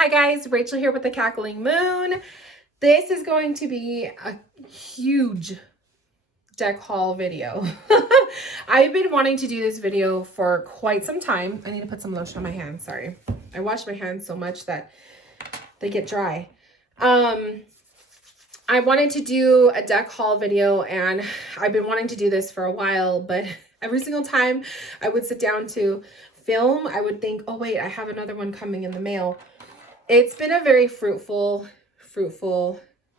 Hi guys, Rachel here with the Cackling Moon. This is going to be a huge deck haul video. I've been wanting to do this video for quite some time. I need to put some lotion on my hands, sorry. I wash my hands so much that they get dry. I wanted to do a deck haul video and I've been wanting to do this for a while, but every single time I would sit down to film, I would think, oh wait, I have another one coming in the mail. It's been a very fruitful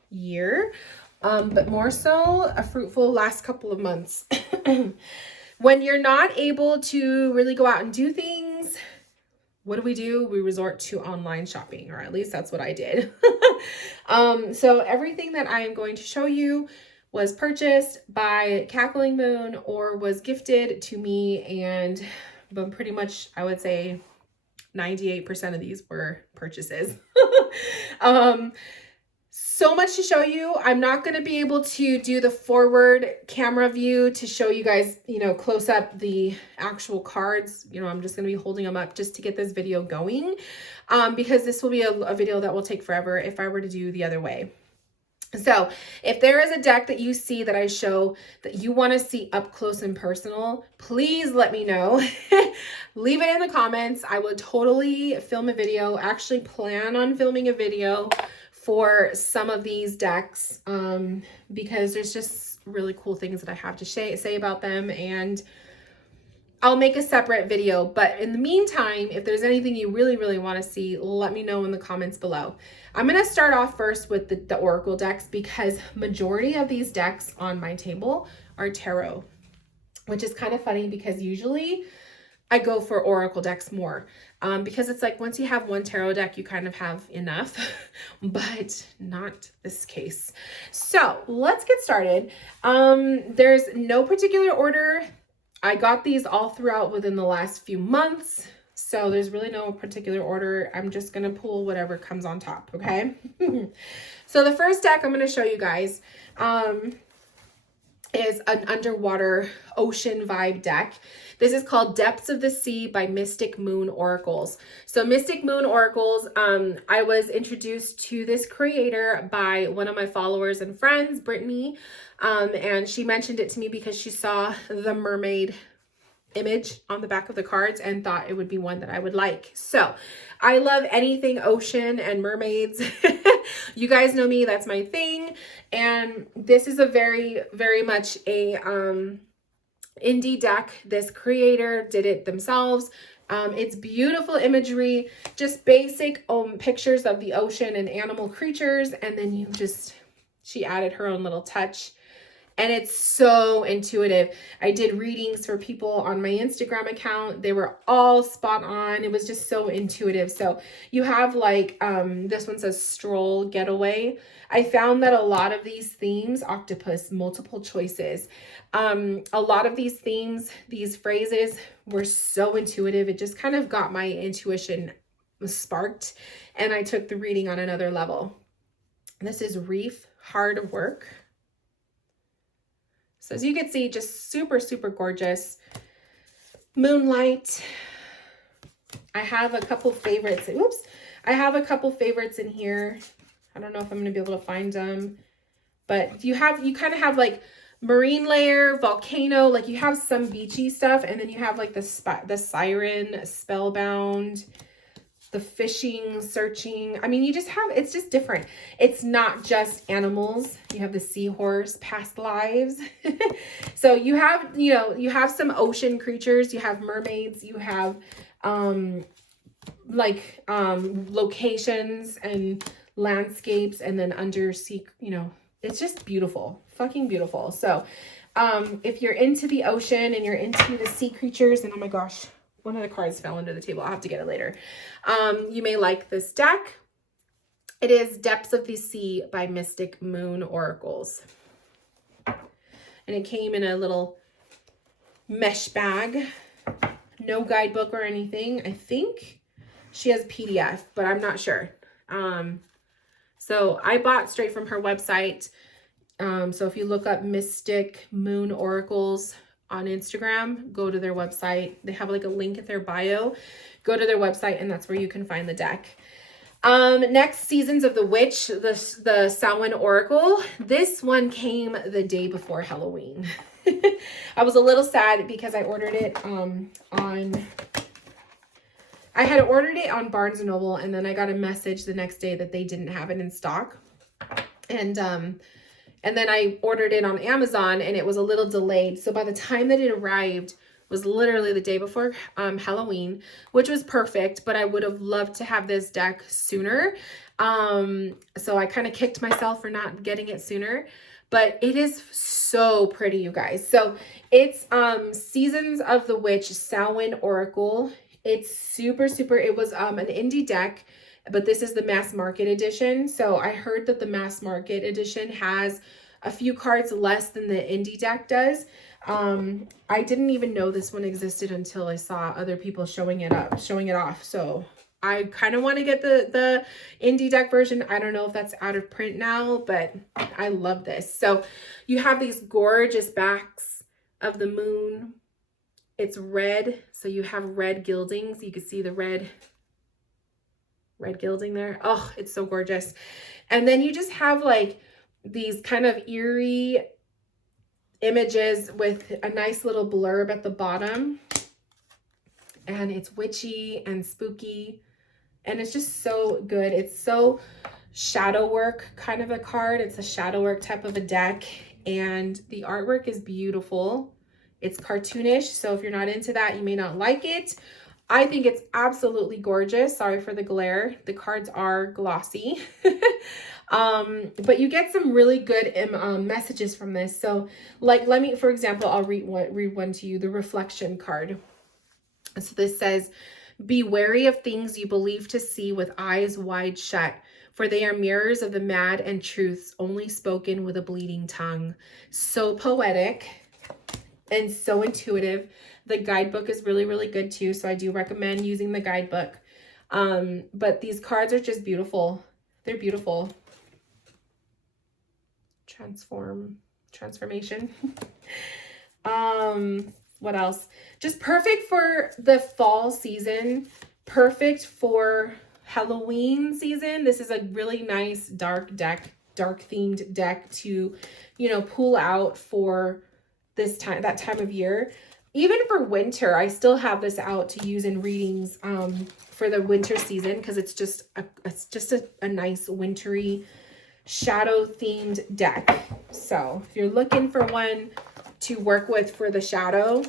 year, but more so a fruitful last couple of months. When you're not able to really go out and do things, what do? We resort to online shopping, or at least that's what I did. So everything that I am going to show you was purchased by Cackling Moon or was gifted to me, but pretty much I would say 98% of these were purchases. So much to show you. I'm not going to be able to do the forward camera view to show you guys, close up the actual cards. I'm just going to be holding them up just to get this video going, because this will be a video that will take forever if I were to do the other way. So if there is a deck that you see that I show that you want to see up close and personal, please let me know. Leave it in the comments. I would totally film a video, actually plan on filming a video for some of these decks, because there's just really cool things that I have to say about them, and I'll make a separate video. But in the meantime, if there's anything you really want to see, let me know in the comments below. I'm going to start off first with the Oracle decks, because majority of these decks on my table are tarot, which is kind of funny because usually I go for Oracle decks more, because it's like once you have one tarot deck, you kind of have enough, but not this case. So let's get started. There's no particular order. I got these all throughout within the last few months, so there's really no particular order. I'm just going to pull whatever comes on top, okay? So the first deck I'm going to show you guys is an underwater ocean vibe deck. This is called Depths of the Sea by Mystic Moon Oracles. So Mystic Moon Oracles, I was introduced to this creator by one of my followers and friends, Brittany, and she mentioned it to me because she saw the mermaid image on the back of the cards and thought it would be one that I would like. So I love anything ocean and mermaids. You guys know me, that's my thing. And this is a very much a indie deck. This creator did it themselves. It's beautiful imagery, just basic pictures of the ocean and animal creatures, and then she added her own little touch. And it's so intuitive. I did readings for people on my Instagram account. They were all spot on. It was just so intuitive. So you have like, this one says stroll getaway. I found that a lot of these themes, octopus, multiple choices, a lot of these themes, these phrases were so intuitive. It just kind of got my intuition sparked, and I took the reading on another level. This is Reef Hard Work. So as you can see, just super gorgeous. Moonlight. I have a couple favorites. Oops. I have a couple favorites in here. I don't know if I'm going to be able to find them. But you kind of have like marine layer, volcano, like you have some beachy stuff, and then you have like the siren, spellbound, the fishing, searching. I mean, it's just different. It's not just animals. You have the seahorse, past lives. So you have, you have some ocean creatures, you have mermaids, you have locations and landscapes, and then undersea, it's just beautiful, fucking beautiful. So if you're into the ocean and you're into the sea creatures, and oh my gosh, one of the cards fell under the table. I'll have to get it later. You may like this deck. It is Depths of the Sea by Mystic Moon Oracles. And it came in a little mesh bag. No guidebook or anything. I think she has PDF, but I'm not sure. So I bought straight from her website. So if you look up Mystic Moon Oracles on Instagram, go to their website. They have like a link in their bio. Go to their website, and that's where you can find the deck. Next, Seasons of the Witch, the Samhain Oracle. This one came the day before Halloween. I was a little sad because I ordered it I had ordered it on Barnes & Noble, and then I got a message the next day that they didn't have it in stock. And then I ordered it on Amazon, and it was a little delayed. So by the time that it arrived was literally the day before Halloween, which was perfect, but I would have loved to have this deck sooner. So I kind of kicked myself for not getting it sooner, but it is so pretty, you guys. So it's Seasons of the Witch Samhain Oracle. It's super, it was an indie deck, but this is the mass market edition. So I heard that the mass market edition has a few cards less than the indie deck does. I didn't even know this one existed until I saw other people showing it off. So I kind of want to get the indie deck version. I don't know if that's out of print now, but I love this. So you have these gorgeous backs of the moon. It's red, so you have red gildings. You can see the red gilding there. Oh, it's so gorgeous. And then you just have like these kind of eerie images with a nice little blurb at the bottom. And it's witchy and spooky. And it's just so good. It's so shadow work kind of a card. It's a shadow work type of a deck. And the artwork is beautiful. It's cartoonish, so if you're not into that, you may not like it. I think it's absolutely gorgeous. Sorry for the glare. The cards are glossy. But you get some really good messages from this. So like, for example, I'll read one to you, the reflection card. So this says, be wary of things you believe to see with eyes wide shut, for they are mirrors of the mad and truths only spoken with a bleeding tongue. So poetic and so intuitive. The guidebook is really, really good too. So I do recommend using the guidebook. But these cards are just beautiful. They're beautiful. Transformation. What else? Just perfect for the fall season. Perfect for Halloween season. This is a really nice dark themed deck to, pull out for that time of year. Even for winter, I still have this out to use in readings for the winter season, because it's just a nice wintry shadow themed deck. So if you're looking for one to work with for the shadow,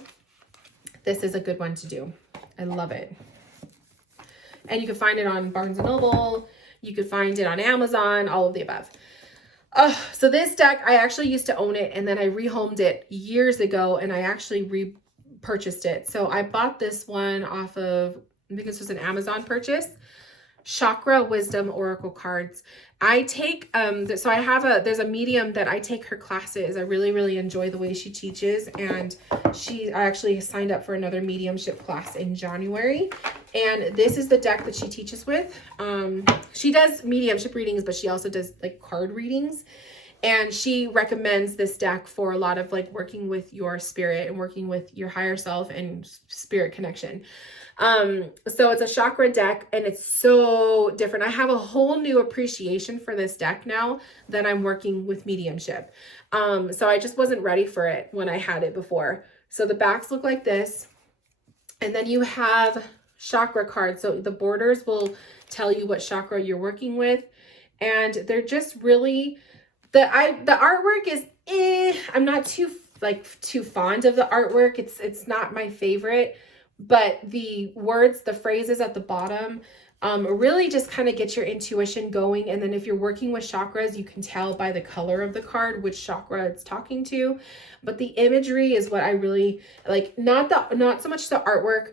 this is a good one to do. I love it. And you can find it on Barnes & Noble. You could find it on Amazon, all of the above. So this deck, I actually used to own it, and then I rehomed it years ago, and I actually repurchased it. So I bought this one off of, I think this was an Amazon purchase. Chakra Wisdom Oracle cards. I take, so I have there's a medium that I take her classes. I really, really enjoy the way she teaches, and I actually signed up for another mediumship class in January, and this is the deck that she teaches with. She does mediumship readings, but she also does like card readings, and she recommends this deck for a lot of like working with your spirit and working with your higher self and spirit connection. So it's a chakra deck, and it's so different. I have a whole new appreciation for this deck now that I'm working with mediumship. So I just wasn't ready for it when I had it before. So the backs look like this, and then you have chakra cards. So the borders will tell you what chakra you're working with, and they're just really, the artwork is I'm not too fond of the artwork. It's not my favorite. But the words, the phrases at the bottom, really just kind of get your intuition going. And then if you're working with chakras, you can tell by the color of the card which chakra it's talking to. But the imagery is what I really like. Not so much the artwork,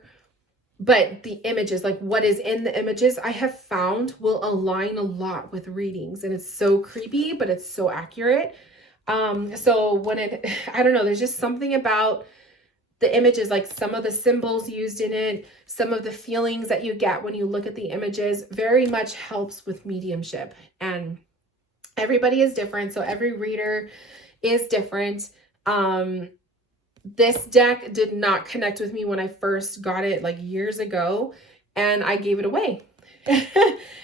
but the images, like what is in the images, I have found will align a lot with readings. And it's so creepy, but it's so accurate. So when I don't know, there's just something about the images, like some of the symbols used in it, some of the feelings that you get when you look at the images, very much helps with mediumship. And everybody is different, so every reader is different. This deck did not connect with me when I first got it like years ago, and I gave it away.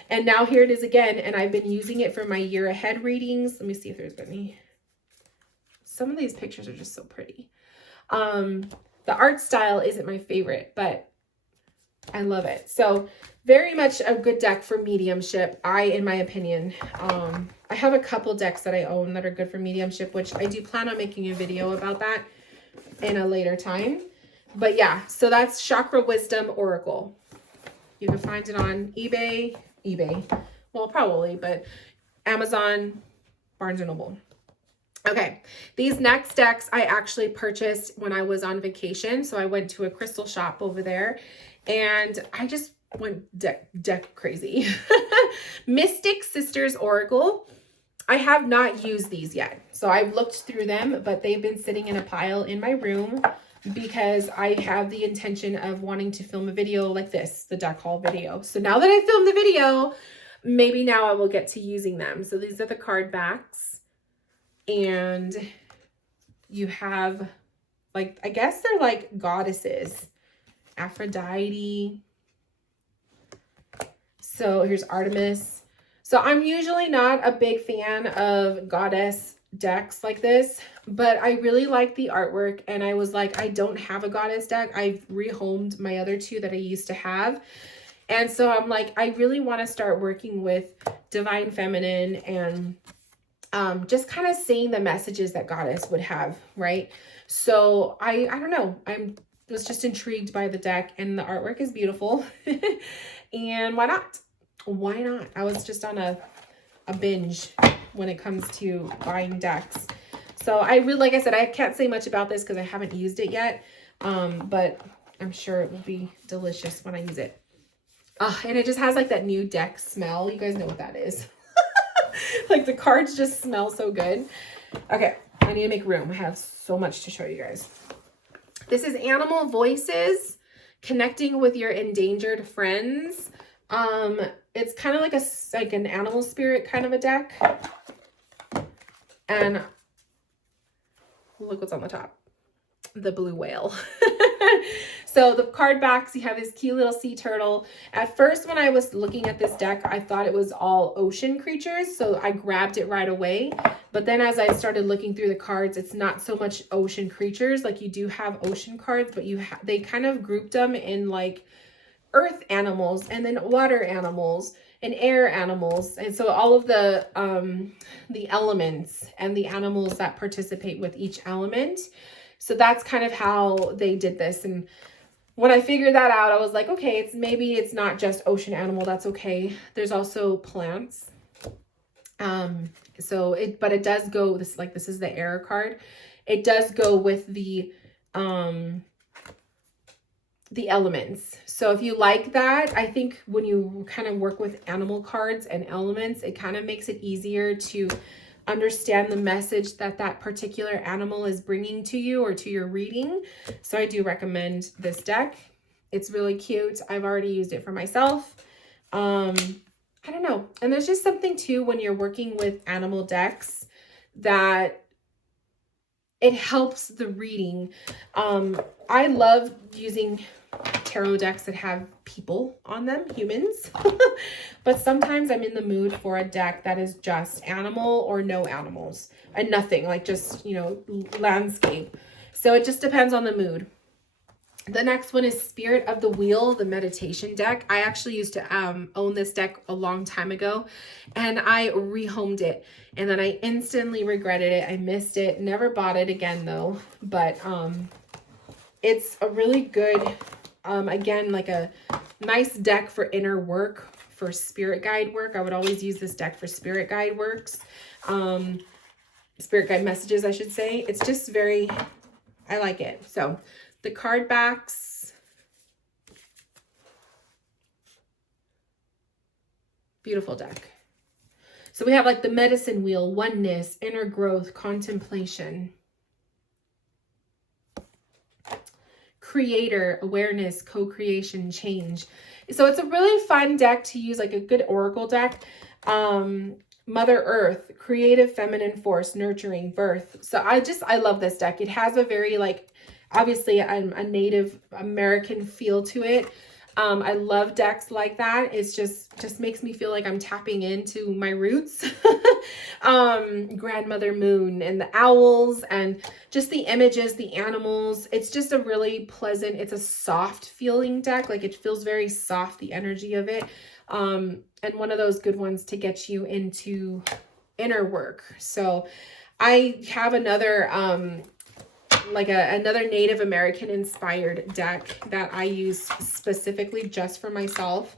And now here it is again. And I've been using it for my year ahead readings. Let me see if there's any. Some of these pictures are just so pretty. The art style isn't my favorite, but I love it. So very much a good deck for mediumship, in my opinion. I have a couple decks that I own that are good for mediumship, which I do plan on making a video about that in a later time. But yeah, so that's Chakra Wisdom Oracle. You can find it on eBay, well, probably, but Amazon, Barnes & Noble. Okay, these next decks I actually purchased when I was on vacation. So I went to a crystal shop over there and I just went deck crazy. Mystic Sisters Oracle. I have not used these yet. So I've looked through them, but they've been sitting in a pile in my room because I have the intention of wanting to film a video like this, the deck haul video. So now that I filmed the video, maybe now I will get to using them. So these are the card backs. And you have, like, I guess they're like goddesses. Aphrodite. So here's Artemis. So I'm usually not a big fan of goddess decks like this, but I really like the artwork. And I was like, I don't have a goddess deck. I've rehomed my other two that I used to have. And so I'm like, I really want to start working with Divine Feminine and just kind of seeing the messages that goddess would have, right? So I don't know. Was just intrigued by the deck and the artwork is beautiful. And why not? Why not? I was just on a binge when it comes to buying decks. So I really, like I said, I can't say much about this because I haven't used it yet. But I'm sure it will be delicious when I use it. And it just has like that new deck smell. You guys know what that is. Like the cards just smell so good. Okay, I need to make room. I have so much to show you guys. This is Animal Voices, connecting with your endangered friends. It's kind of like an animal spirit kind of a deck. And look what's on the top. The blue whale. So the card backs, you have this cute little sea turtle. At first, when I was looking at this deck, I thought it was all ocean creatures. So I grabbed it right away. But then as I started looking through the cards, it's not so much ocean creatures. Like you do have ocean cards, but they kind of grouped them in like earth animals and then water animals and air animals. And so all of the elements and the animals that participate with each element. So that's kind of how they did this. And when I figured that out, I was like, okay, maybe it's not just ocean animal. That's okay. There's also plants. But it does go, this is the air card. It does go with the elements. So if you like that, I think when you kind of work with animal cards and elements, it kind of makes it easier to understand the message that particular animal is bringing to you or to your reading. So I do recommend this deck. It's really cute. I've already used it for myself. I don't know. And there's just something too when you're working with animal decks that it helps the reading. I love using tarot decks that have people on them, humans. But sometimes I'm in the mood for a deck that is just animal or no animals and nothing, like just, landscape. So it just depends on the mood. The next one is Spirit of the Wheel, the meditation deck. I actually used to own this deck a long time ago and I rehomed it and then I instantly regretted it. I missed it, never bought it again though, but it's a really good, again, like a nice deck for inner work, for spirit guide work. I would always use this deck for spirit guide works, spirit guide messages, I should say. It's just I like it. So the card backs, beautiful deck. So we have like the medicine wheel, oneness, inner growth, contemplation, creator, awareness, co-creation, change. So it's a really fun deck to use, like a good oracle deck. Mother Earth, creative feminine force, nurturing, birth. So I love this deck. It has a very obviously a Native American feel to it. I love decks like that. It's just makes me feel like I'm tapping into my roots. Grandmother Moon and the owls and just the images, the animals. It's just a really pleasant, it's a soft feeling deck. Like it feels very soft, the energy of it. And one of those good ones to get you into inner work. So I have another, another Native American inspired deck that I use specifically just for myself.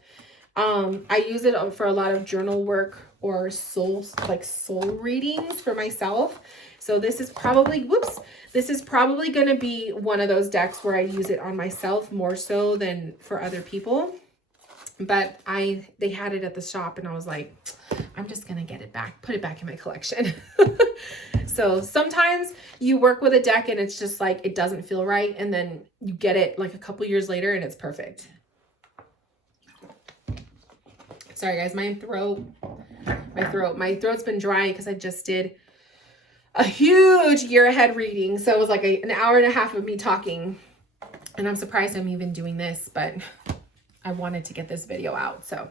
I use it for a lot of journal work or soul readings for myself. So this is probably, this is probably going to be one of those decks where I use it on myself more so than for other people. But they had it at the shop and I was like, I'm just going to get it back, put it back in my collection. So sometimes you work with a deck and it's just like, it doesn't feel right. And then you get it like a couple years later and it's perfect. Sorry guys, my throat's been dry because I just did a huge year ahead reading. So it was like an hour and a half of me talking, and I'm surprised I'm even doing this, but I wanted to get this video out. So,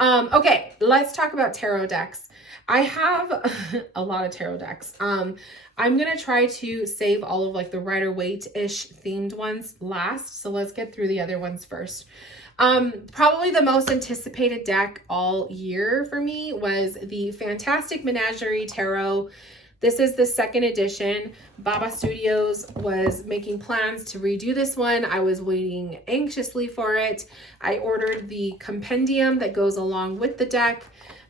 okay, let's talk about tarot decks. I have a lot of tarot decks. I'm going to try to save all of like the Rider-Waite-ish themed ones last. So let's get through the other ones first. Probably the most anticipated deck all year for me was the Fantastic Menagerie Tarot. This is the 2nd edition. Baba Studios was making plans to redo this one. I was waiting anxiously for it. I ordered the compendium that goes along with the deck.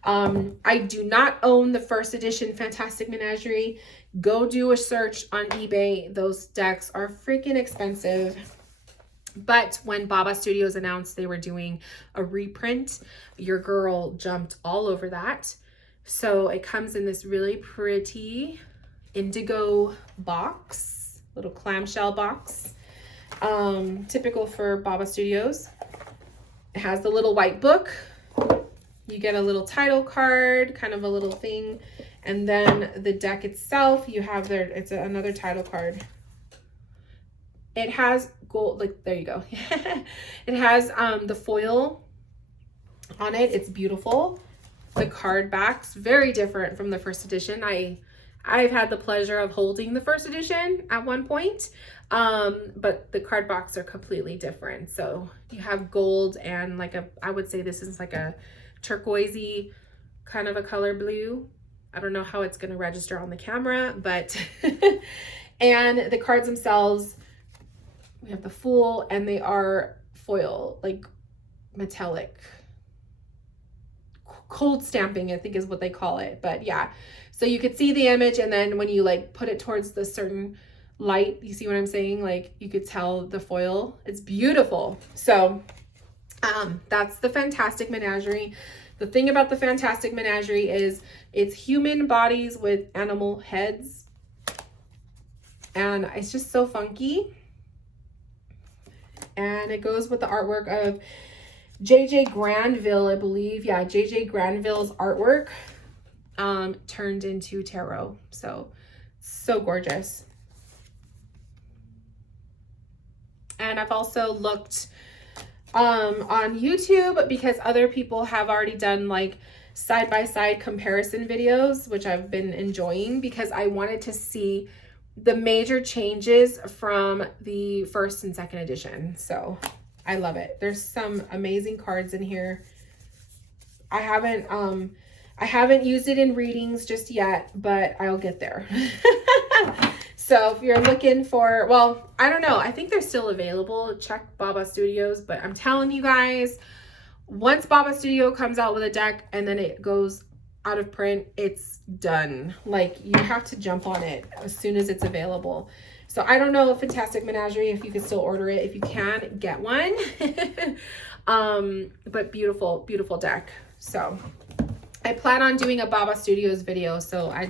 I do not own the 1st edition Fantastic Menagerie. Go do a search on eBay. Those decks are freaking expensive. But when Baba Studios announced they were doing a reprint, your girl jumped all over that. So it comes in this really pretty indigo box, little clamshell box, typical for Baba Studios. It has the little white book. You get a little title card, kind of a little thing. And then the deck itself, you have it's another title card. It has gold, like, there you go. It has the foil on it. It's beautiful. The card back's very different from the 1st edition. I've had the pleasure of holding the 1st edition at one point, but the card backs are completely different. So you have gold and I would say this is like a turquoisey kind of a color blue. I don't know how it's going to register on the camera, but and the cards themselves, we have the Fool, and they are foil, like metallic. Cold stamping, I think is what they call it. But yeah, so you could see the image, and then when you like put it towards the certain light, you see what I'm saying? Like you could tell the foil. It's beautiful. So that's the Fantastic Menagerie. The thing about the Fantastic Menagerie is it's human bodies with animal heads, and it's just so funky. And it goes with the artwork of JJ Granville, I believe. Yeah, JJ Granville's artwork turned into tarot. So gorgeous. And I've also looked on YouTube because other people have already done like side-by-side comparison videos, which I've been enjoying because I wanted to see the major changes from the 1st and 2nd edition. So I love it. There's some amazing cards in here. I haven't used it in readings just yet, but I'll get there. So if you're looking for, well, I don't know. I think they're still available. Check Baba Studios, but I'm telling you guys, once Baba Studio comes out with a deck and then it goes out of print, it's done. Like you have to jump on it as soon as it's available. So I don't know if Fantastic Menagerie, if you can still order it. If you can, get one. But beautiful, beautiful deck. So I plan on doing a Baba Studios video. So I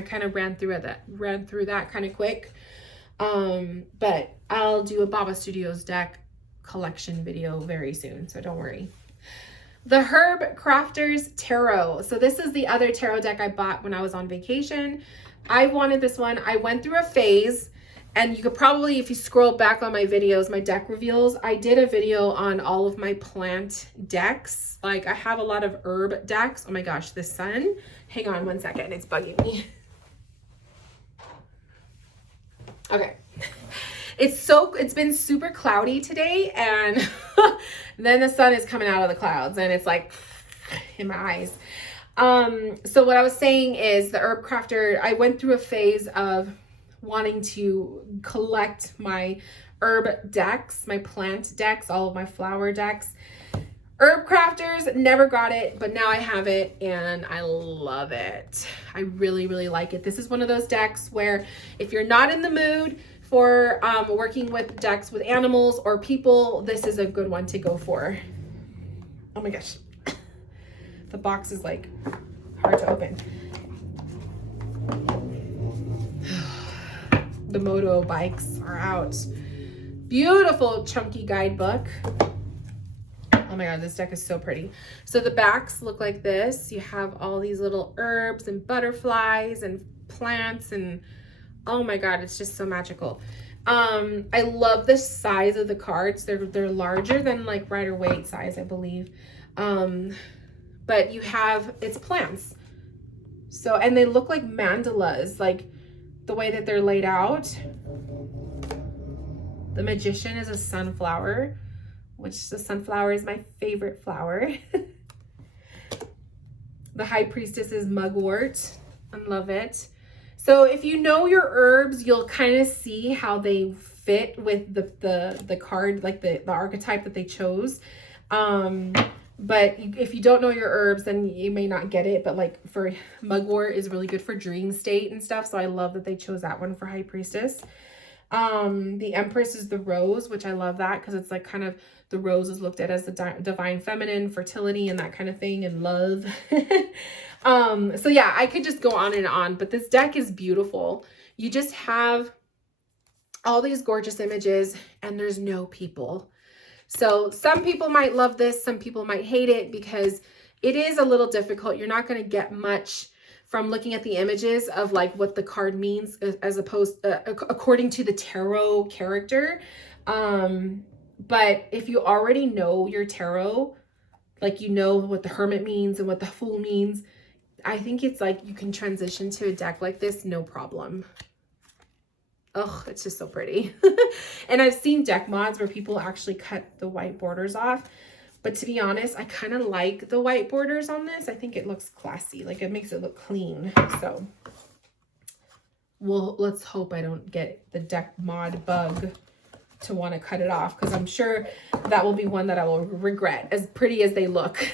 kind of ran through that kind of quick. But I'll do a Baba Studios deck collection video very soon. So don't worry. The Herb Crafters Tarot. So this is the other tarot deck I bought when I was on vacation. I wanted this one. I went through a phase And you could probably, if you scroll back on my videos, my deck reveals, I did a video on all of my plant decks. Like I have a lot of herb decks. Oh my gosh, the sun. Hang on one second, it's bugging me. Okay. It's been super cloudy today, and then the sun is coming out of the clouds and it's like in my eyes. So what I was saying is the herb crafter, I went through a phase of wanting to collect my herb decks, my plant decks, all of my flower decks. Herb crafters, never got it, but now I have it and I love it. I really, really like it. This is one of those decks where if you're not in the mood for working with decks with animals or people, this is a good one to go for. Oh my gosh. The box is like hard to open. The moto bikes are out. Beautiful chunky guidebook. Oh my God, this deck is so pretty. So the backs look like this. You have all these little herbs and butterflies and plants, and oh my God, it's just so magical. I love the size of the cards. They're larger than like Rider-Waite size, I believe. But you have, it's plants. So, and they look like mandalas, like the way that they're laid out. The Magician is a sunflower, which the sunflower is my favorite flower. The High Priestess is mugwort. I love it. So if you know your herbs, you'll kind of see how they fit with the card, like the archetype that they chose. But if you don't know your herbs, then you may not get it. But like for mugwort is really good for dream state and stuff. So I love that they chose that one for High Priestess. The Empress is the rose, which I love that because it's like kind of the rose is looked at as the divine feminine, fertility and that kind of thing, and love. So yeah, I could just go on and on, but this deck is beautiful. You just have all these gorgeous images and there's no people. So some people might love this, some people might hate it because it is a little difficult. You're not going to get much from looking at the images of like what the card means as opposed according to the tarot character. But if you already know your tarot, like you know what the Hermit means and what the Fool means, I think it's like you can transition to a deck like this, no problem. Oh, it's just so pretty. And I've seen deck mods where people actually cut the white borders off. But to be honest, I kind of like the white borders on this. I think it looks classy. Like it makes it look clean. So, well, let's hope I don't get the deck mod bug to want to cut it off, because I'm sure that will be one that I will regret, as pretty as they look.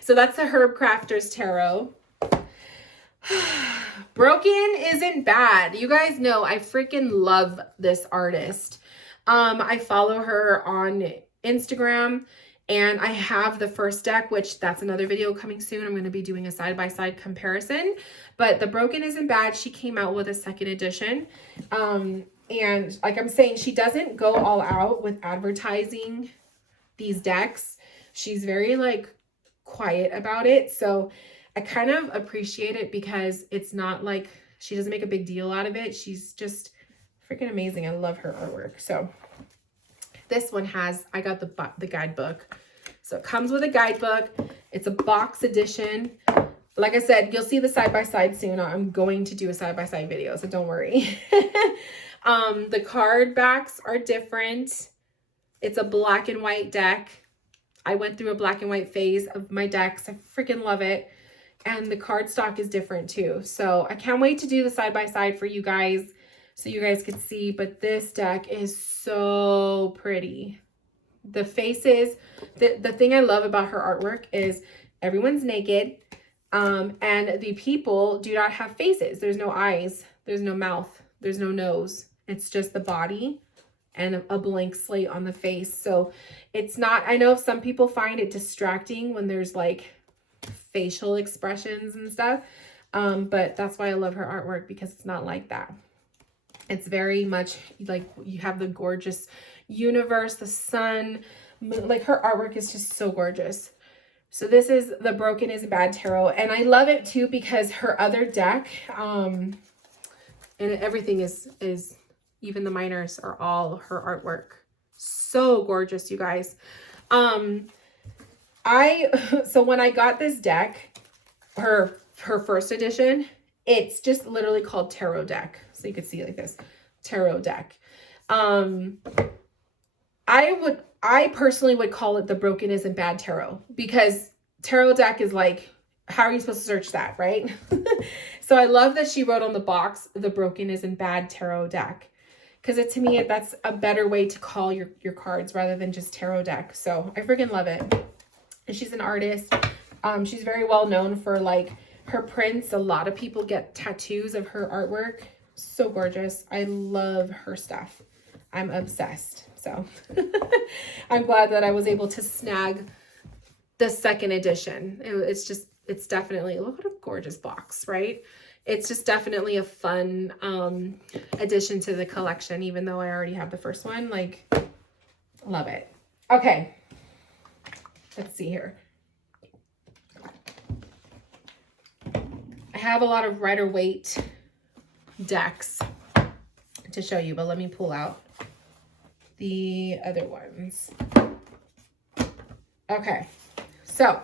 So that's the Herb Crafter's Tarot. Broken isn't bad. You guys know I freaking love this artist. I follow her on Instagram and I have the first deck, which that's another video coming soon. I'm going to be doing a side-by-side comparison, but the Broken isn't bad. She came out with a second edition. And like I'm saying, she doesn't go all out with advertising these decks. She's very like quiet about it. So I kind of appreciate it because it's not like she doesn't make a big deal out of it. She's just freaking amazing. I love her artwork. So this one has, I got the guidebook. So it comes with a guidebook. It's a box edition. Like I said, you'll see the side-by-side soon. I'm going to do a side-by-side video, so don't worry. The card backs are different. It's a black and white deck. I went through a black and white phase of my decks. I freaking love it. And the card stock is different too. So I can't wait to do the side-by-side for you guys so you guys can see. But this deck is so pretty. The faces, the thing I love about her artwork is everyone's naked. And the people do not have faces. There's no eyes. There's no mouth. There's no nose. It's just the body and a blank slate on the face. So it's not, I know some people find it distracting when there's like facial expressions and stuff. But that's why I love her artwork, because it's not like that. It's very much like you have the gorgeous universe, the sun, like her artwork is just so gorgeous. So this is the Broken Isn't Bad Tarot. And I love it too because her other deck, and everything is Even the minors are all her artwork. So gorgeous, you guys. So when I got this deck, her first edition, it's just literally called tarot deck. So you could see like this, tarot deck. I personally would call it the Broken Isn't Bad Tarot, because tarot deck is like, how are you supposed to search that, right? So I love that she wrote on the box, the Broken Isn't Bad Tarot deck, because to me, that's a better way to call your cards rather than just tarot deck. So I freaking love it. And she's an artist. She's very well known for like her prints. A lot of people get tattoos of her artwork. So gorgeous. I love her stuff. I'm obsessed. So I'm glad that I was able to snag the second edition. It's definitely, look what a gorgeous box, right? It's just definitely a fun addition to the collection, even though I already have the first one. Like, love it. Okay. Let's see here. I have a lot of Rider-Waite decks to show you, but let me pull out the other ones. Okay, so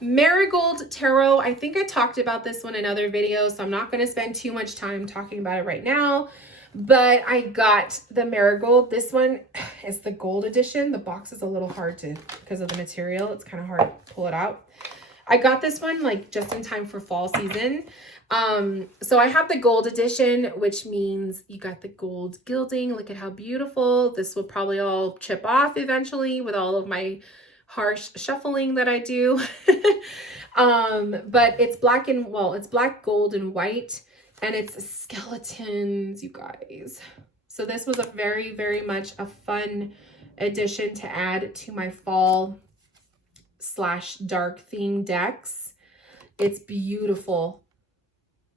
Marigold Tarot. I think I talked about this one in other videos, so I'm not going to spend too much time talking about it right now, but I got the Marigold. This one is the gold edition. The box is a little hard to, because of the material, it's kind of hard to pull it out. I got this one like just in time for fall season. So I have the gold edition, which means you got the gold gilding. Look at how beautiful. This will probably all chip off eventually with all of my harsh shuffling that I do. But it's black and, well, it's black, gold, and white, and it's skeletons, you guys. So this was a very, very much a fun addition to add to my fall / dark theme decks. It's beautiful.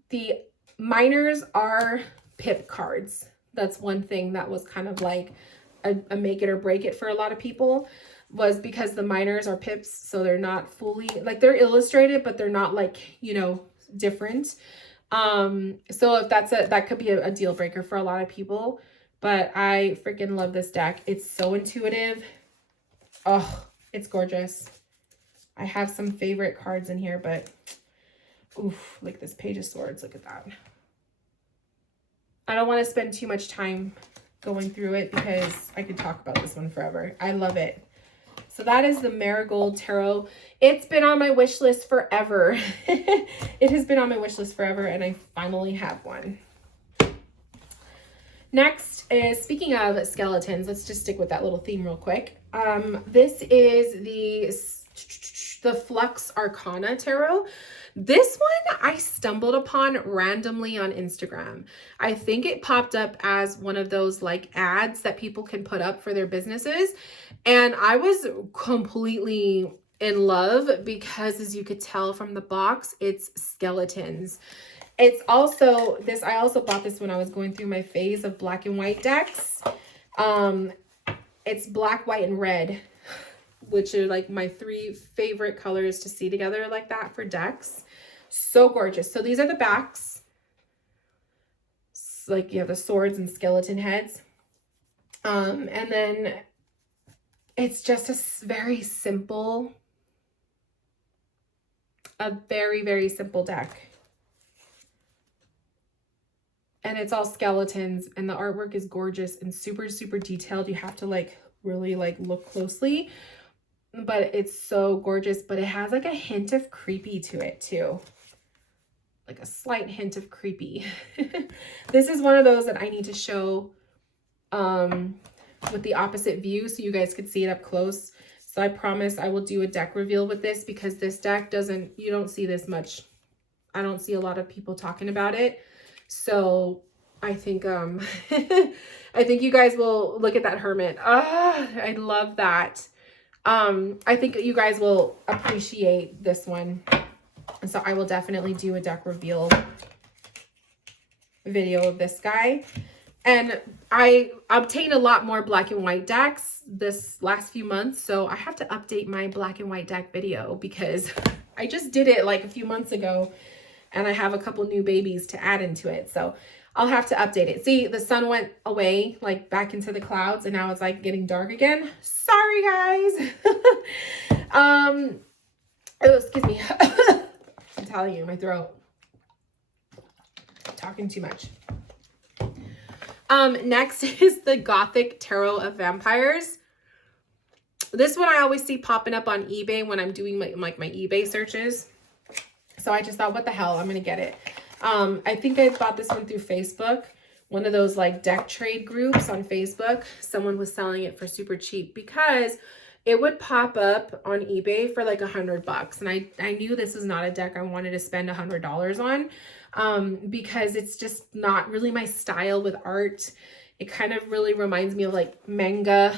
The minors are pip cards. That's one thing that was kind of like a make it or break it for a lot of people, was because the minors are pips. So they're not fully, like, they're illustrated, but they're not like, you know, different. So if that could be a deal breaker for a lot of people, but I freaking love this deck. It's so intuitive. Oh, it's gorgeous. I have some favorite cards in here, but oof, like this Page of Swords. Look at that. I don't want to spend too much time going through it because I could talk about this one forever. I love it. So that is the Marigold Tarot. It's been on my wish list forever. It has been on my wish list forever, and I finally have one. Next is, speaking of skeletons, let's just stick with that little theme real quick. This is the Flux Arcana Tarot. This one I stumbled upon randomly on Instagram. I think it popped up as one of those like ads that people can put up for their businesses. And I was completely in love because, as you could tell from the box, it's skeletons. It's also this, I also bought this when I was going through my phase of black and white decks. It's black, white, and red, which are like my 3 favorite colors to see together like that for decks. So gorgeous. So these are the backs. It's like you have the swords and skeleton heads. And then it's just a very simple, a very, very simple deck. And it's all skeletons, and the artwork is gorgeous and super, super detailed. You have to like really like look closely, but it's so gorgeous. But it has like a hint of creepy to it too. Like a slight hint of creepy. This is one of those that I need to show with the opposite view so you guys could see it up close. So I promise I will do a deck reveal with this, because this deck doesn't, you don't see this much. I don't see a lot of people talking about it. So I think I think you guys will look at that hermit. I love that. I think you guys will appreciate this one. And so I will definitely do a deck reveal video of this guy. And I obtained a lot more black and white decks this last few months. So I have to update my black and white deck video, because I just did it like a few months ago, and I have a couple new babies to add into it. So I'll have to update it. See, the sun went away, like back into the clouds, and now it's like getting dark again. Sorry, guys. Oh, excuse me. I'm telling you, my throat. I'm talking too much. Next is the Gothic Tarot of Vampires. This one I always see popping up on eBay when I'm doing my eBay searches. So I just thought, what the hell, I'm going to get it. I think I bought this one through Facebook. One of those like deck trade groups on Facebook. Someone was selling it for super cheap because it would pop up on eBay for like $100. And I knew this is not a deck I wanted to spend $100 on because it's just not really my style with art. It kind of really reminds me of like manga.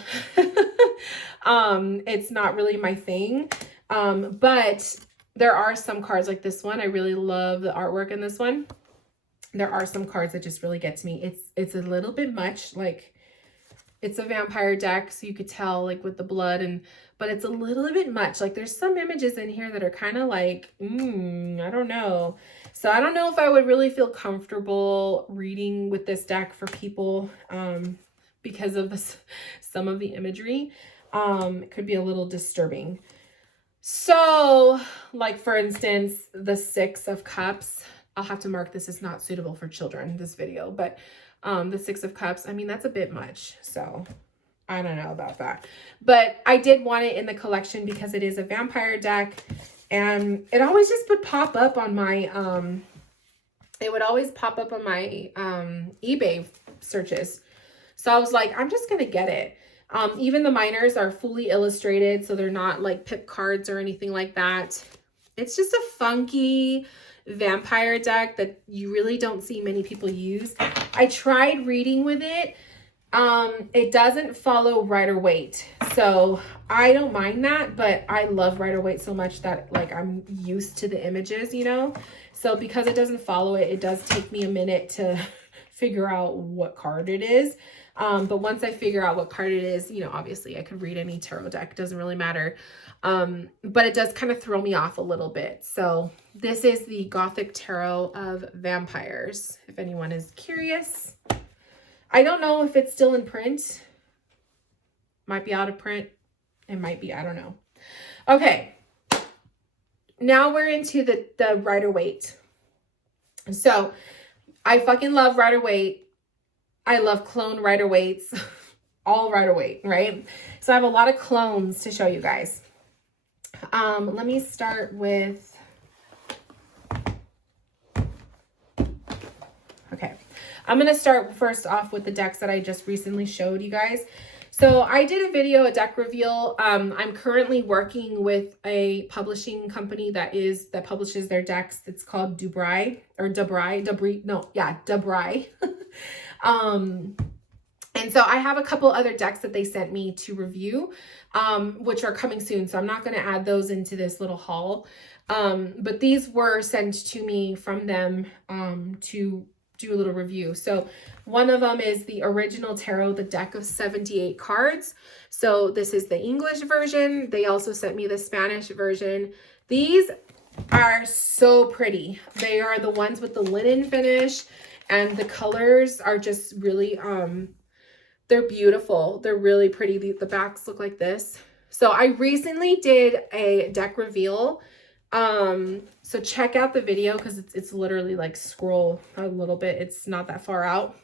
It's not really my thing. But there are some cards like this one. I really love the artwork in this one. There are some cards that just really get to me. It's a little bit much, like it's a vampire deck, so you could tell like with the blood, but it's a little bit much. Like there's some images in here that are kind of like, I don't know. So I don't know if I would really feel comfortable reading with this deck for people because of some of the imagery. It could be a little disturbing. So like for instance, the Six of Cups, I'll have to mark this as not suitable for children, this video, but the Six of Cups, I mean, that's a bit much. So I don't know about that, but I did want it in the collection because it is a vampire deck, and it always just would pop up on my, eBay searches. So I was like, I'm just going to get it. Even the minors are fully illustrated, so they're not like pip cards or anything like that. It's just a funky vampire deck that you really don't see many people use. I tried reading with it. It doesn't follow Rider-Waite, so I don't mind that, but I love Rider-Waite so much that like I'm used to the images, you know? So because it doesn't follow it, it does take me a minute to figure out what card it is. But once I figure out what card it is, you know, obviously I could read any tarot deck. It doesn't really matter. But it does kind of throw me off a little bit. So this is the Gothic Tarot of Vampires, if anyone is curious. I don't know if it's still in print. Might be out of print. It might be, I don't know. Okay. Now we're into the Rider-Waite. So I fucking love Rider-Waite. I love clone Rider-Waites. All Rider-Waite, right? So I have a lot of clones to show you guys. Let me start with, okay. I'm going to start first off with the decks that I just recently showed you guys. So I did a video, a deck reveal. I'm currently working with a publishing company that publishes their decks. It's called Dubrai. And so I have a couple other decks that they sent me to review, which are coming soon. So I'm not going to add those into this little haul. But these were sent to me from them to do a little review. So one of them is the original tarot, the deck of 78 cards. So this is the English version. They also sent me the Spanish version. These are so pretty. They are the ones with the linen finish, and the colors are just really, they're beautiful. They're really pretty. The backs look like this. So I recently did a deck reveal. So check out the video because it's literally like scroll a little bit. It's not that far out.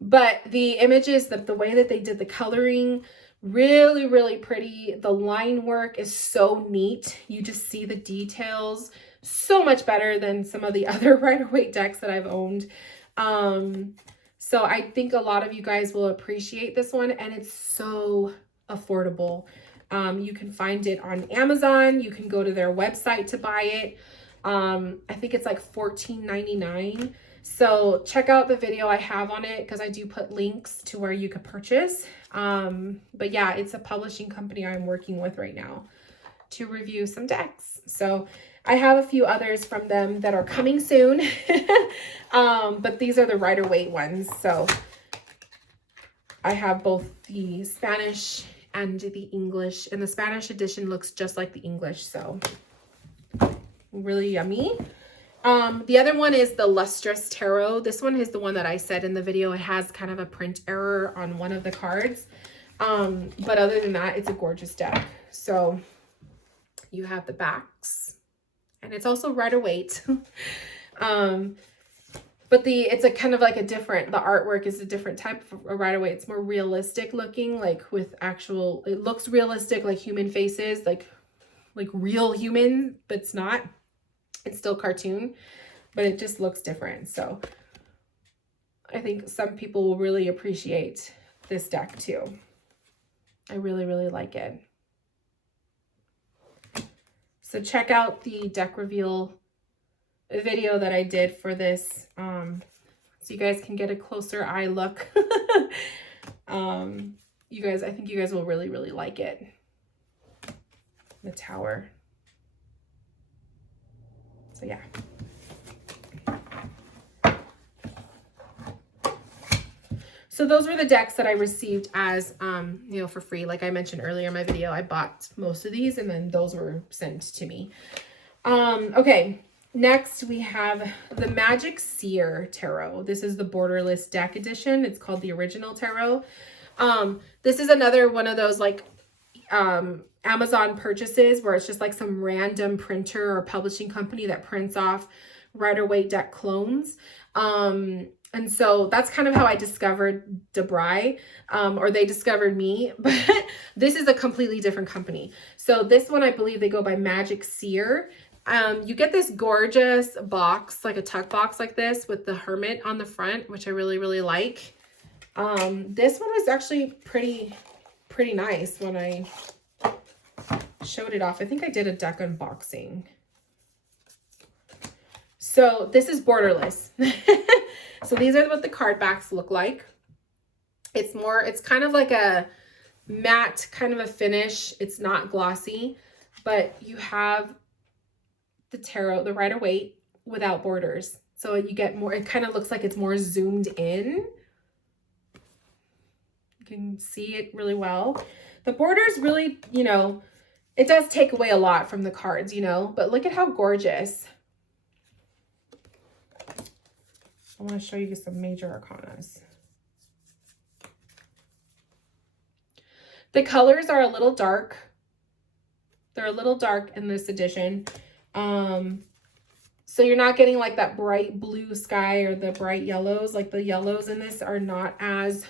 But the images, the way that they did the coloring, really, really pretty. The line work is so neat. You just see the details so much better than some of the other Rider-Waite decks that I've owned. So I think a lot of you guys will appreciate this one, and it's so affordable. You can find it on Amazon. You can go to their website to buy it. I think it's like $14.99. So check out the video I have on it because I do put links to where you could purchase. But yeah, it's a publishing company I'm working with right now to review some decks. So I have a few others from them that are coming soon. But these are the Rider-Waite ones. So I have both the Spanish and the English, and the Spanish edition looks just like the English, so really yummy. The other one is the Lustrous Tarot. This one is the one that I said in the video. It has kind of a print error on one of the cards. But other than that, it's a gorgeous deck. So you have the backs, and it's also Rider-Waite. But it's a kind of like the artwork is a different type of Rider-Waite. It's more realistic looking, like with actual, it looks realistic, like human faces, like real human, but it's not. It's still cartoon, but it just looks different. So I think some people will really appreciate this deck too. I really, really like it. So check out the deck reveal video that I did for this, so you guys can get a closer eye look. I think you guys will really, really like it. The Tower. So yeah. So those were the decks that I received as, for free. Like I mentioned earlier in my video, I bought most of these and then those were sent to me. Okay. Next, we have the Magic Seer Tarot. This is the borderless deck edition. It's called the Original Tarot. This is another one of those like Amazon purchases where it's just like some random printer or publishing company that prints off Rider-Waite deck clones. And so that's kind of how I discovered Debray, or they discovered me, but this is a completely different company. So this one, I believe they go by Magic Seer. You get this gorgeous box, like a tuck box like this with the hermit on the front, which I really, really like. This one was actually pretty nice when I showed it off. I think I did a deck unboxing. So this is borderless. So these are what the card backs look like. It's kind of like a matte kind of a finish. It's not glossy, but you have the tarot, the Rider-Waite without borders. So you get more, it kind of looks like it's more zoomed in. You can see it really well. The borders really, it does take away a lot from the cards, but look at how gorgeous. I want to show you some major arcanas. The colors are a little dark. They're a little dark in this edition. So you're not getting like that bright blue sky or the bright yellows. Like the yellows in this are not as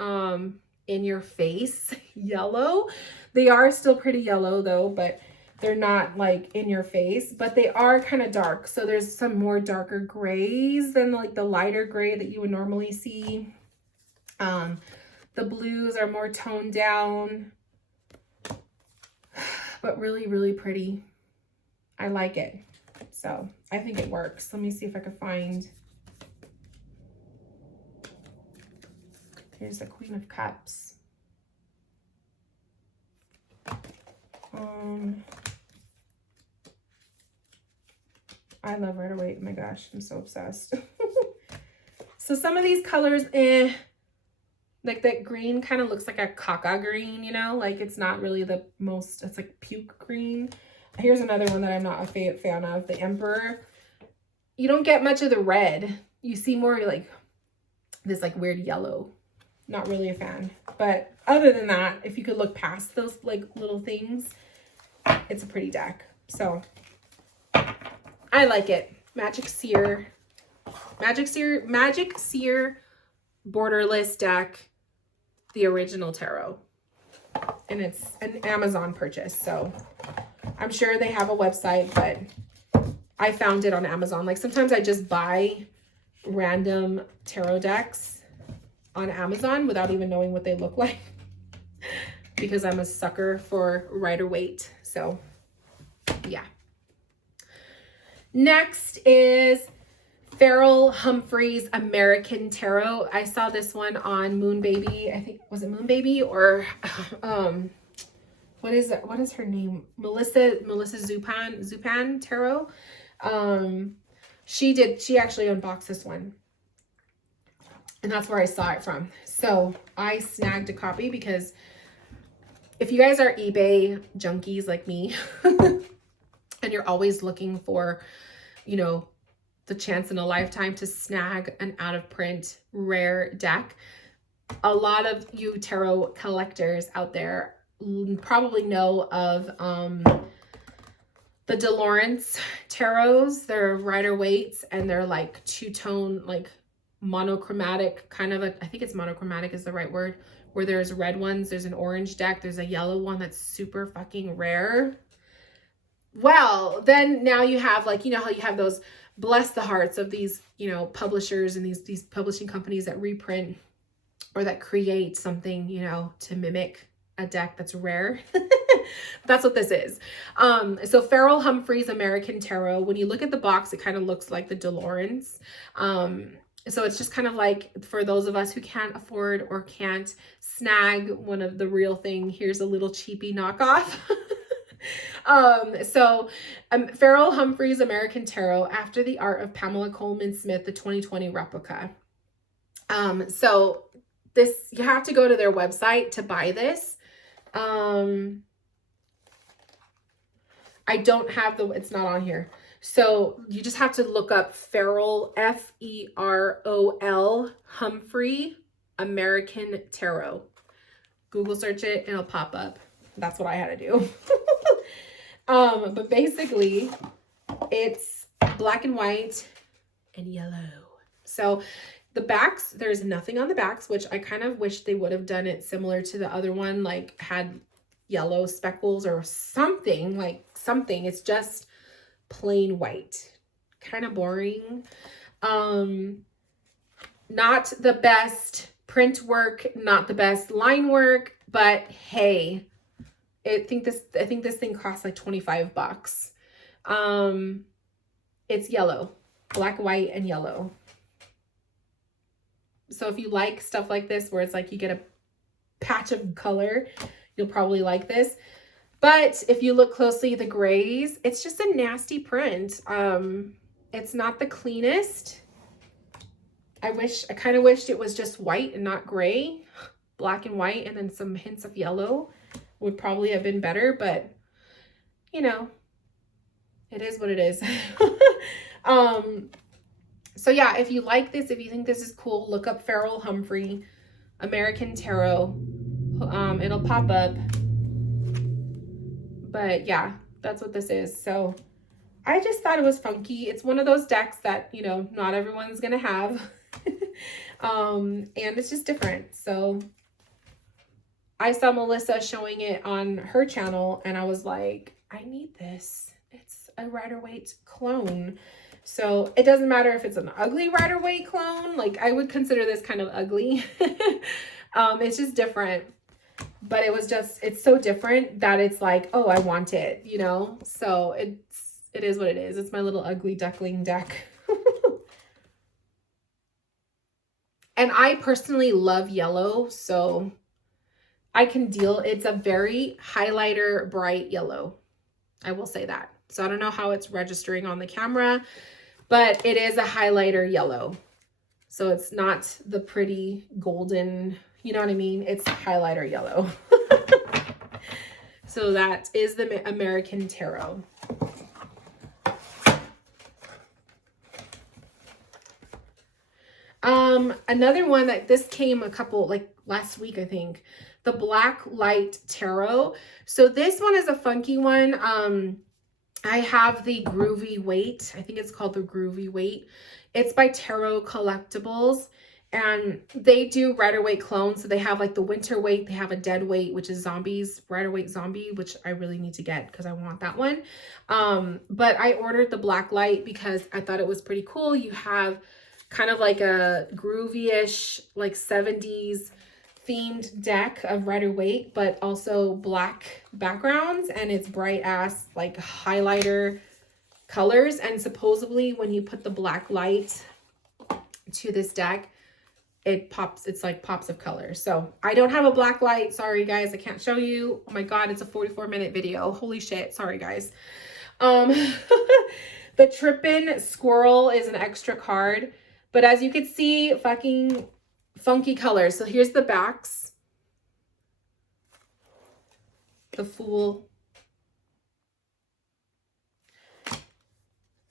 in your face yellow. They are still pretty yellow though, but they're not like in your face, but they are kind of dark. So there's some more darker grays than like the lighter gray that you would normally see. The blues are more toned down, but really, really pretty. I like it. So I think it works. Let me see if I can find. Here's the Queen of Cups. I love Rider-Waite. Oh my gosh, I'm so obsessed. So some of these colors, like that green kind of looks like a caca green, like it's not really the most, it's like puke green. Here's another one that I'm not a fan of, the Emperor. You don't get much of the red. You see more like this like weird yellow. Not really a fan. But other than that, if you could look past those like little things, it's a pretty deck. So I like it. Magic Seer borderless deck, the Original Tarot. And it's an Amazon purchase. So I'm sure they have a website, but I found it on Amazon. Like sometimes I just buy random tarot decks on Amazon without even knowing what they look like because I'm a sucker for Rider-Waite. So yeah. Next is Farrell Humphrey's American Tarot. I saw this one on Moonbaby. I think, was it Moonbaby or what is it? What is her name? Melissa Zupan Tarot. She actually unboxed this one. And that's where I saw it from. So I snagged a copy because if you guys are eBay junkies like me and you're always looking for, the chance in a lifetime to snag an out of print rare deck. A lot of you tarot collectors out there probably know of the DeLawrence tarots. They're Rider-Waite's, and they're like two-tone, like monochromatic, kind of a, I think it's monochromatic is the right word, where there's red ones, there's an orange deck, there's a yellow one that's super fucking rare. Well, then now you have, like, you know how you have those, bless the hearts of these, you know, publishers and these publishing companies that reprint or that create something, you know, to mimic a deck that's rare. That's what this is. So Farrell Humphrey's American Tarot, when you look at the box, it kind of looks like the DeLawrence. So it's just kind of like, for those of us who can't afford or can't snag one of the real thing, here's a little cheapy knockoff. Farrell Humphrey's American Tarot, After the Art of Pamela Coleman Smith, the 2020 replica. So this, you have to go to their website to buy this. I don't have the, it's not on here. So you just have to look up Farrell, F-E-R-O-L, Humphrey, American Tarot. Google search it and it'll pop up. That's what I had to do. But basically it's black and white and yellow. So the backs, there's nothing on the backs, which I kind of wish they would have done it similar to the other one, like had yellow speckles or something, like something. It's just plain white, kind of boring. Not the best print work, not the best line work, but hey, I think this thing costs like 25 bucks. It's yellow, black, white, and yellow. So if you like stuff like this, where it's like you get a patch of color, you'll probably like this. But if you look closely, the grays, it's just a nasty print. It's not the cleanest. I kind of wished it was just white and not gray, black and white, and then some hints of yellow would probably have been better, but you know, it is what it is. So yeah, if you like this, if you think this is cool, look up Farrell Humphrey, American Tarot. It'll pop up. But yeah, that's what this is. So I just thought it was funky. It's one of those decks that, you know, not everyone's gonna have. And it's just different. So I saw Melissa showing it on her channel and I was like, I need this. It's a Rider-Waite clone. So it doesn't matter if it's an ugly Rider-Waite clone. Like, I would consider this kind of ugly. It's just different. But it's so different that it's like, oh, I want it, you know? So it is what it is. It's my little ugly duckling deck. And I personally love yellow, so I can deal. It's a very highlighter, bright yellow. I will say that. So I don't know how it's registering on the camera, but it is a highlighter yellow. So it's not the pretty golden, you know what I mean? It's highlighter yellow. So that is the American Tarot. Another one that this came like last week, I think, the Black Light Tarot. So this one is a funky one. I have the Groovy Weight. I think it's called the Groovy Weight. It's by Tarot Collectibles, and they do Rider-Waite clones. So they have like the Winter Weight, they have a Dead Weight, which is zombies, Rider-Waite Zombie, which I really need to get because I want that one. But I ordered the Black Light because I thought it was pretty cool. You have kind of like a groovy-ish, like 70s themed deck of Rider-Waite, but also black backgrounds, and it's bright ass like highlighter colors. And supposedly when you put the black light to this deck, it pops, it's like pops of color. So I don't have a black light, sorry guys, I can't show you. Oh my god, it's a 44-minute video, holy shit, sorry guys. The Trippin' Squirrel is an extra card, but as you can see, fucking funky colors. So here's the backs. The Fool.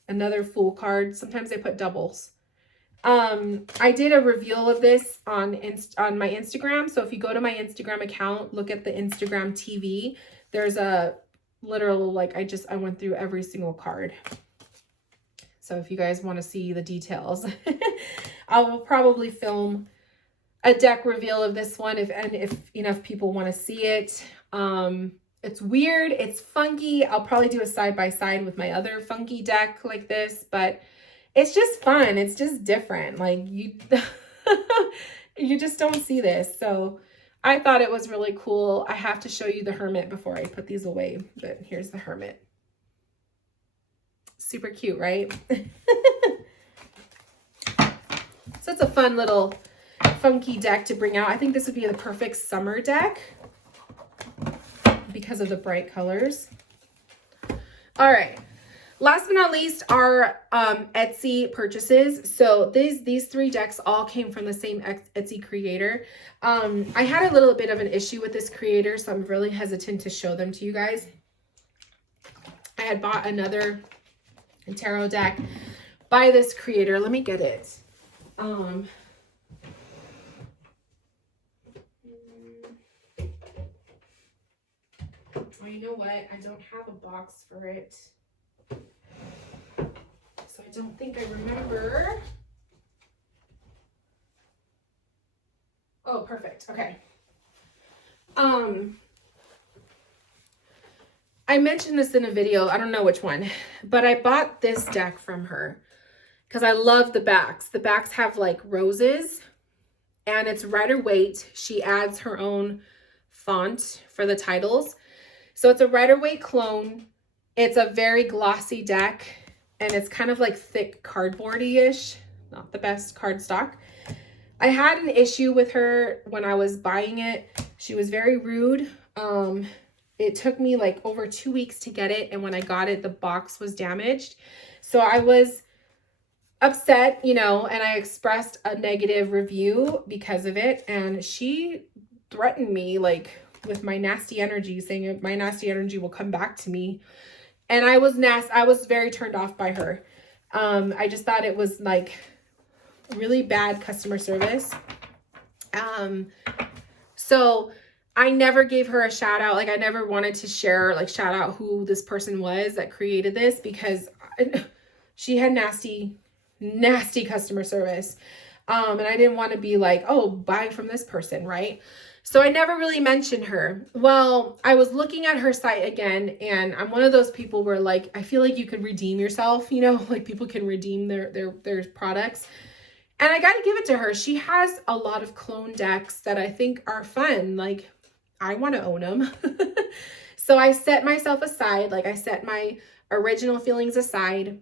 another Fool card. Sometimes they put doubles. I did a reveal of this on my Instagram. So if you go to my Instagram account, look at the Instagram TV, there's a literal, like, I went through every single card. So if you guys want to see the details, I will probably film a deck reveal of this one if enough people want to see it. It's weird, it's funky. I'll probably do a side-by-side with my other funky deck like this, but it's just fun. It's just different. Like, you you just don't see this. So I thought it was really cool. I have to show you the Hermit before I put these away, but here's the Hermit. Super cute, right? So it's a fun little funky deck to bring out. I think this would be the perfect summer deck because of the bright colors. All right. Last but not least are Etsy purchases. So these 3 decks all came from the same Etsy creator. I had a little bit of an issue with this creator, so I'm really hesitant to show them to you guys. I had bought another tarot deck by this creator. Let me get it. Oh, you know what? I don't have a box for it. So I don't think I remember. Oh, perfect. Okay. I mentioned this in a video. I don't know which one, but I bought this deck from her because I love the backs. The backs have like roses and it's Rider-Waite. She adds her own font for the titles. So it's a Rider-Waite clone. It's a very glossy deck and it's kind of like thick cardboardy-ish. Not the best cardstock. I had an issue with her when I was buying it. She was very rude. It took me like over 2 weeks to get it. And when I got it, the box was damaged. So I was upset, you know, and I expressed a negative review because of it. And she threatened me like with my nasty energy, saying my nasty energy will come back to me. And I was I was very turned off by her. I just thought it was like really bad customer service. So I never gave her a shout out. Like I never wanted to share, like shout out who this person was that created this because she had nasty customer service. And I didn't want to be like, oh, buy from this person, right? So I never really mentioned her. Well, I was looking at her site again, and I'm one of those people where like, I feel like you could redeem yourself, you know, like people can redeem their products. And I got to give it to her. She has a lot of clone decks that I think are fun. Like I want to own them. So I set myself aside, like I set my original feelings aside,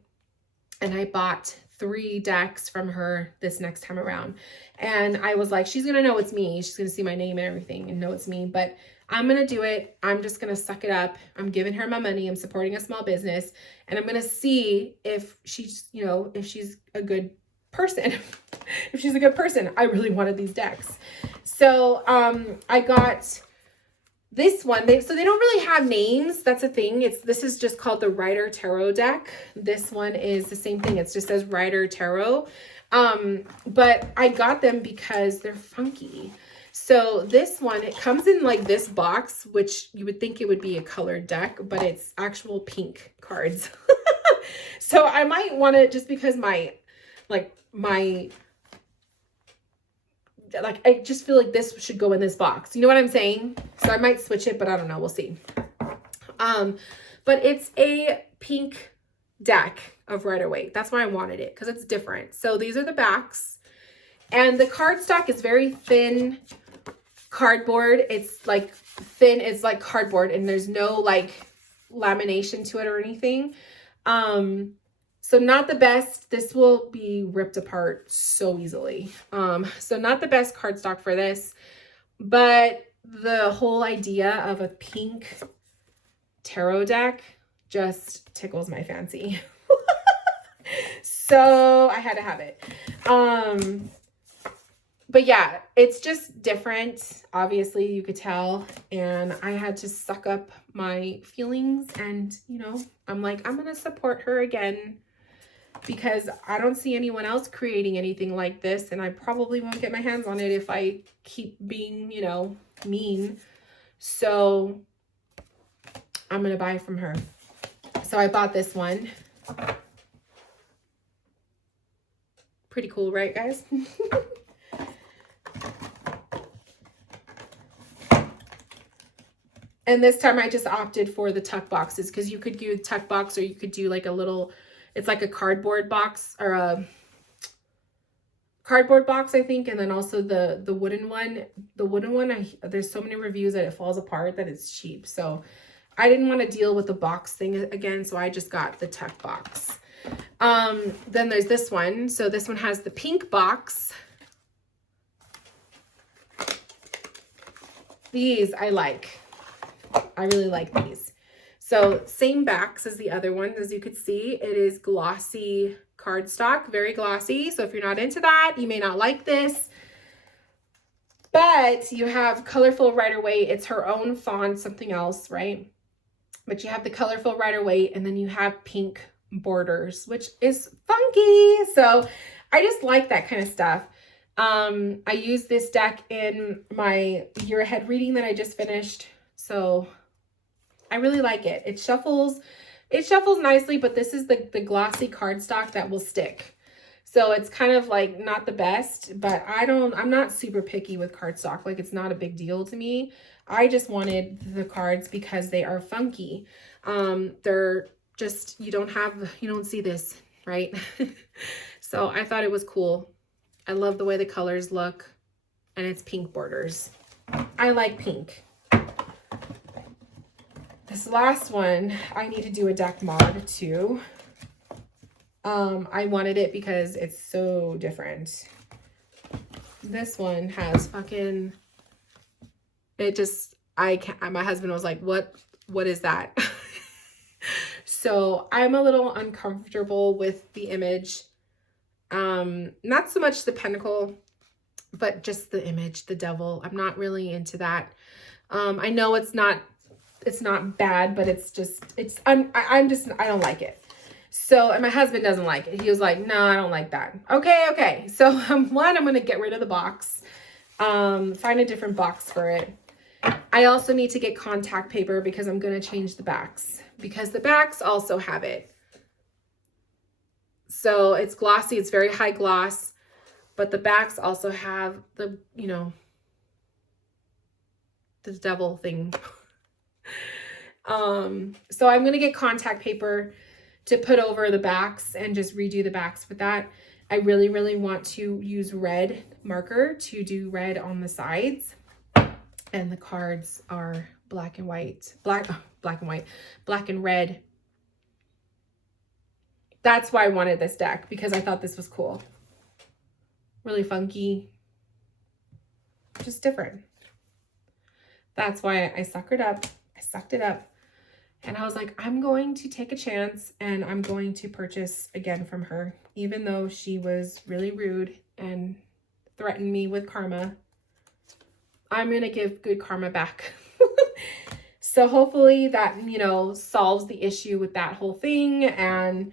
and I bought 3 decks from her this next time around. And I was like, she's going to know it's me. She's going to see my name and everything and know it's me, but I'm going to do it. I'm just going to suck it up. I'm giving her my money. I'm supporting a small business, and I'm going to see if she's, you know, if she's a good person. If she's a good person. I really wanted these decks. So, I got this one. So they don't really have names. That's a thing. This is just called the Rider Tarot deck. This one is the same thing. It just says Rider Tarot. But I got them because they're funky. So this one, it comes in like this box, which you would think it would be a colored deck, but it's actual pink cards. So I might want to, just because I just feel like this should go in this box. You know what I'm saying? So I might switch it, but I don't know. We'll see. But it's a pink deck of Rider-Waite. That's why I wanted it, because it's different. So these are the backs. And the cardstock is very thin cardboard. It's like thin. It's like cardboard, and there's no like lamination to it or anything. So not the best. This will be ripped apart so easily. So not the best cardstock for this, but the whole idea of a pink tarot deck just tickles my fancy. So I had to have it. But yeah, it's just different. Obviously, you could tell. And I had to suck up my feelings. And, you know, I'm like, I'm going to support her again. because I don't see anyone else creating anything like this, and I probably won't get my hands on it if I keep being, you know, mean. So I'm going to buy from her. So I bought this one. Pretty cool, right, guys? And this time I just opted for the tuck boxes, because you could do tuck box, or you could do like a little, it's like a cardboard box, or a cardboard box, I think. And then also the wooden one. The wooden one, there's so many reviews that it falls apart that it's cheap. So I didn't want to deal with the box thing again, so I just got the tuck box. Then there's this one. So this one has the pink box. These I like. I really like these. So same backs as the other ones. As you could see, it is glossy cardstock, very glossy. So if you're not into that, you may not like this. But you have colorful Rider-Waite. It's her own font, something else, right? But you have the colorful Rider-Waite, and then you have pink borders, which is funky. So I just like that kind of stuff. I used this deck in my year ahead reading that I just finished. So I really like it. It shuffles nicely, but this is the glossy cardstock that will stick. So it's kind of like not the best, but I'm not super picky with cardstock. Like, it's not a big deal to me. I just wanted the cards because they are funky. They're just, you don't see this, right? So I thought it was cool. I love the way the colors look, and it's pink borders. I like pink. This last one, I need to do a deck mod too. I wanted it because it's so different. This one has fucking, my husband was like, what is that? So I'm a little uncomfortable with the image. Not so much the pentacle, but just the image, the devil. I'm not really into that. I know it's not bad, but I don't like it. So, and my husband doesn't like it. He was like, no, I don't like that. Okay. So I'm going to get rid of the box, find a different box for it. I also need to get contact paper because I'm going to change the backs, because the backs also have it. So it's glossy. It's very high gloss, but the backs also have the, the devil thing. So I'm going to get contact paper to put over the backs and just redo the backs with that. I really, really want to use red marker to do red on the sides. And the cards are black and white, black and red. That's why I wanted this deck, because I thought this was cool. Really funky. Just different. That's why I sucked it up. And I was like, I'm going to take a chance, and I'm going to purchase again from her, even though she was really rude and threatened me with karma. I'm going to give good karma back. So hopefully that, solves the issue with that whole thing. And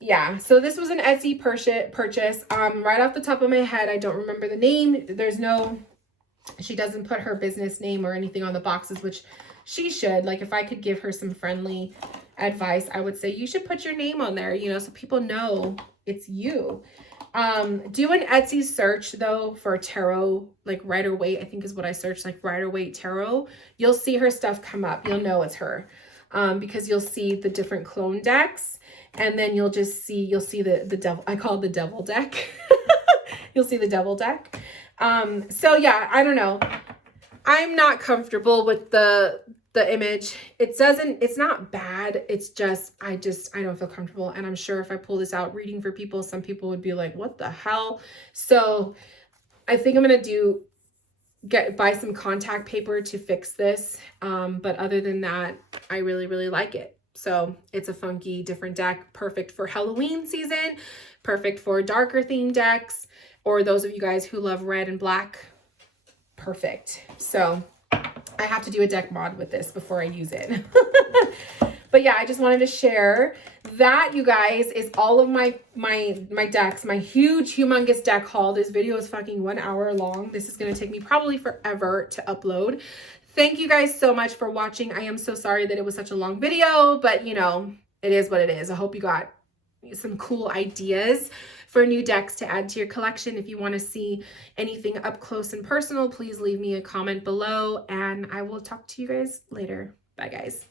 yeah, so this was an Etsy purchase. Right off the top of my head, I don't remember the name. She doesn't put her business name or anything on the boxes, which she should. Like, if I could give her some friendly advice, I would say you should put your name on there, so people know it's you. Do an Etsy search though for tarot, like Rider-Waite, I think is what I searched, like Rider-Waite tarot. You'll see her stuff come up. You'll know it's her, because you'll see the different clone decks, and then you'll see the devil. I call it the devil deck. You'll see the devil deck. So yeah, I don't know. I'm not comfortable with the image. It's not bad. It's just, I don't feel comfortable. And I'm sure if I pull this out reading for people, some people would be like, what the hell? So I think I'm going to buy some contact paper to fix this. But other than that, I really, really like it. So it's a funky, different deck, perfect for Halloween season, perfect for darker theme decks, or those of you guys who love red and black. Perfect. So I have to do a deck mod with this before I use it. But yeah, I just wanted to share that, you guys, is all of my decks, my huge, humongous deck haul. This video is fucking 1 hour long. This is going to take me probably forever to upload. Thank you guys so much for watching. I am so sorry that it was such a long video, but you know, it is what it is. I hope you got some cool ideas for new decks to add to your collection. If you want to see anything up close and personal, please leave me a comment below, and I will talk to you guys later. Bye, guys.